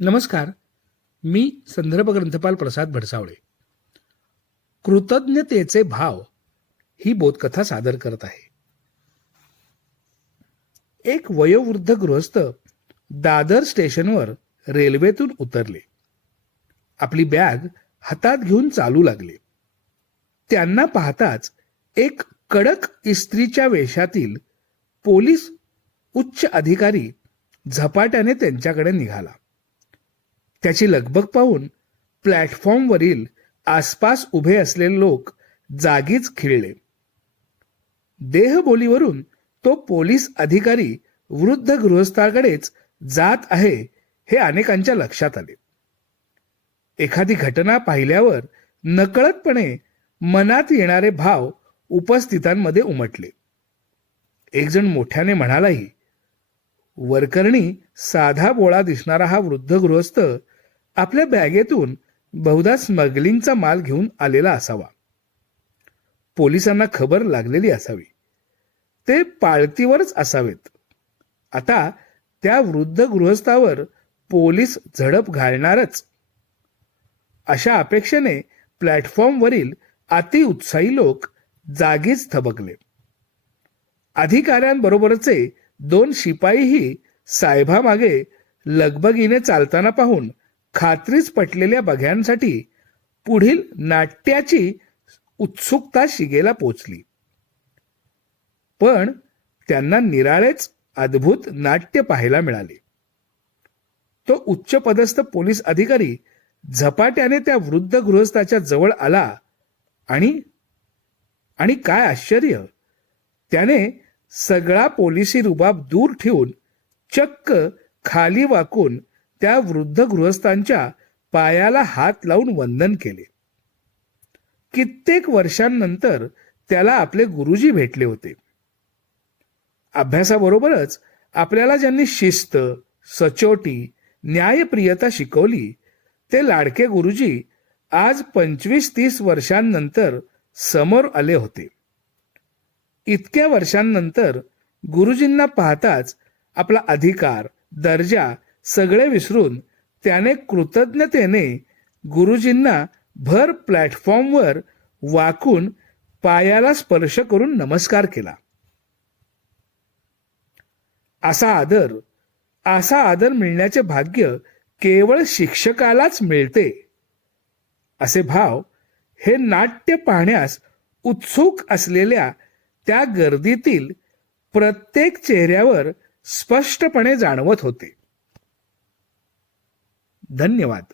नमस्कार मी संदर्भ ग्रंथपाल प्रसाद भडसावळे. कृतज्ञतेचे भाव ही बोधकथा सादर करत आहे. एक वयोवृद्ध गृहस्थ दादर स्टेशनवर रेल्वेतून उतरले. आपली बॅग हातात घेऊन चालू लागले. त्यांना पाहताच एक कडक इस्त्रीच्या वेशातील पोलीस उच्च अधिकारी झपाट्याने त्यांच्याकडे निघाला. त्याची लगबग पाहून प्लॅटफॉर्मवरील आसपास उभे असलेले लोक जागीच खिळले. देहबोलीवरून तो पोलीस अधिकारी वृद्ध गृहस्थाकडेच जात आहे हे अनेकांच्या लक्षात आले. एखादी घटना पाहिल्यावर नकळतपणे मनात येणारे भाव उपस्थितांमध्ये उमटले. एक जण मोठ्याने म्हणालाही वरकरणी साधा बोळा दिसणारा हा वृद्ध गृहस्थ आपल्या बॅगेतून बहुधा स्मगलिंगचा माल घेऊन आलेला असावा. पोलिसांना खबर लागलेली असावी. ते पाळतीवरच असावेत. आता त्या वृद्ध गृहस्थावर पोलीस झडप घालणारच. अशा अपेक्षेने प्लॅटफॉर्मवरील अतिउत्साही लोक जागीच थबकले. अधिकाऱ्यांबरोबरचे दोन शिपाईही साहेबामागे लगबगीने चालताना पाहून खात्रीच पटलेल्या बघ्यांसाठी पुढील नाट्याची उत्सुकता शिगेला पोचली. पण त्यांना निराळेच अद्भुत नाट्य पाहायला मिळाले. तो उच्च पदस्थ पोलीस अधिकारी झपाट्याने त्या वृद्ध गृहस्थाच्या जवळ आला आणि आणि काय आश्चर्य! त्याने सगळा पोलिसी रुबाब दूर ठेवून चक्क खाली वाकून त्या वृद्ध गृहस्थांच्या पायाला हात लावून वंदन केले. कित्येक वर्षांनंतर त्याला आपले गुरुजी भेटले होते. अभ्यासाबरोबरच आपल्याला ज्यांनी शिस्त सचोटी न्यायप्रियता शिकवली ते लाडके गुरुजी आज पंचवीस तीस वर्षांनंतर समोर आले होते. इतक्या वर्षांनंतर गुरुजींना पाहताच आपला अधिकार दर्जा सगळे विसरून त्याने कृतज्ञतेने गुरुजींना भर प्लॅटफॉर्मवर वाकून पायाला स्पर्श करून नमस्कार केला. असा आदर असा आदर मिळण्याचे भाग्य केवळ शिक्षकालाच मिळते असे भाव हे नाट्य पाहण्यास उत्सुक असलेल्या त्या गर्दीतील प्रत्येक चेहऱ्यावर स्पष्टपणे जाणवत होते. धन्यवाद.